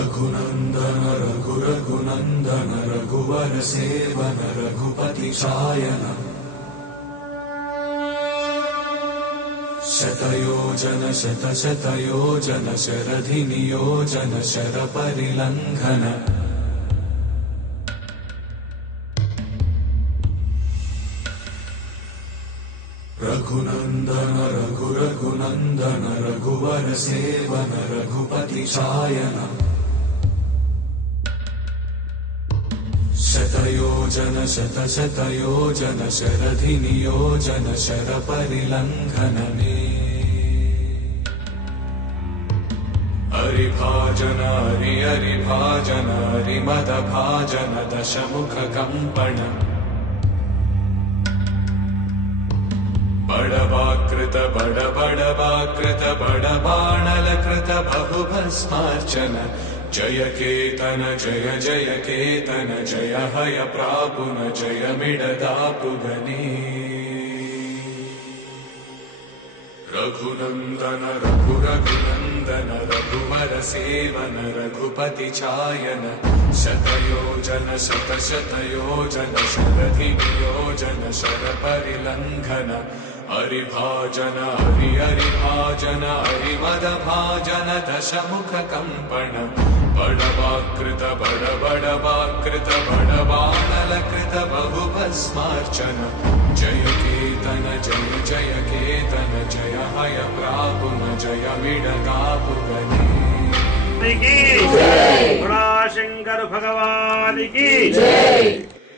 रघुनंदन रघुनंदन रघुवर seven Raghupati चायन शतयोजन शतशतयोजन शरधि नियोजन sir परिलंघन Raghunandan Raghunandan रघुवर seven Raghupati चायन शतयोजन शतशतयोजन शरधि नियोजन sir परिलंघनने हरिभाजन हरिभाजन हरिमद भाजन दशमुख कंपन बड़वाकृत बड़वाकृत बड़बाणलकृत बहुभस्मार्चन जय केतन जय जय केतन जय हय प्रापुन जय मिडदापुगने रघुनंदन रघुनंदन रघुवर सेवन रघुपति चायन शतयोजन शतशतयोजन शरधि नियोजन शर परिलंघन हरिभाजन हरिभाजन हरिमद भाजन दशमुख कंपन बड़वाकृत बड़वाकृत बड़बाणलकृत बहुभस्मार्चन जय केतन जय जय केतन जय हय प्रापुन जय मिडदापुगने शंकर भगवान की जय।